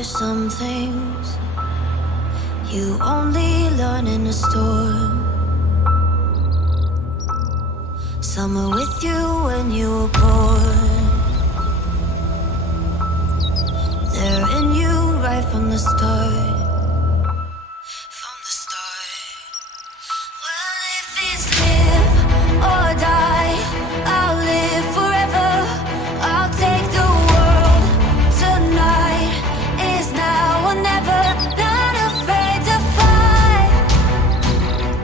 There's some things you only learn in a storm. Some were with you when you were born. They're in you right from the start. From the start. Well, if it's live or die, I'll live forever. I'll take the world. Tonight is now or never. Not afraid to fight.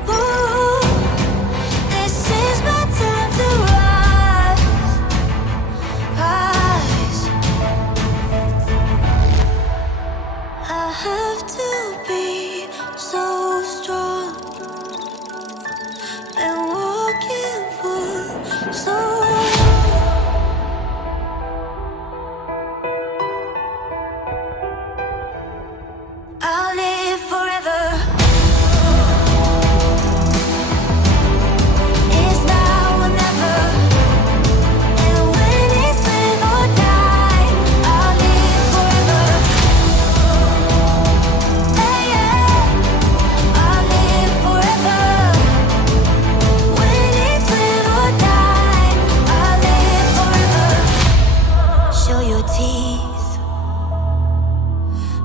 Ooh, this is my time to rise. Rise. I have to be so strong. Been walking for so long. I'll live forever. It's now or never. And when it's live or die, I'll live forever. Hey, yeah. I'll live forever. When it's live or die, I'll live forever. Show your teeth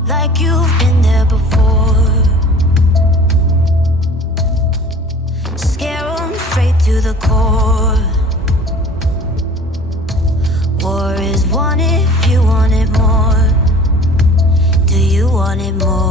like you've been there before. Scare 'em straight to the core. War is won if you want it more. Do you want it more?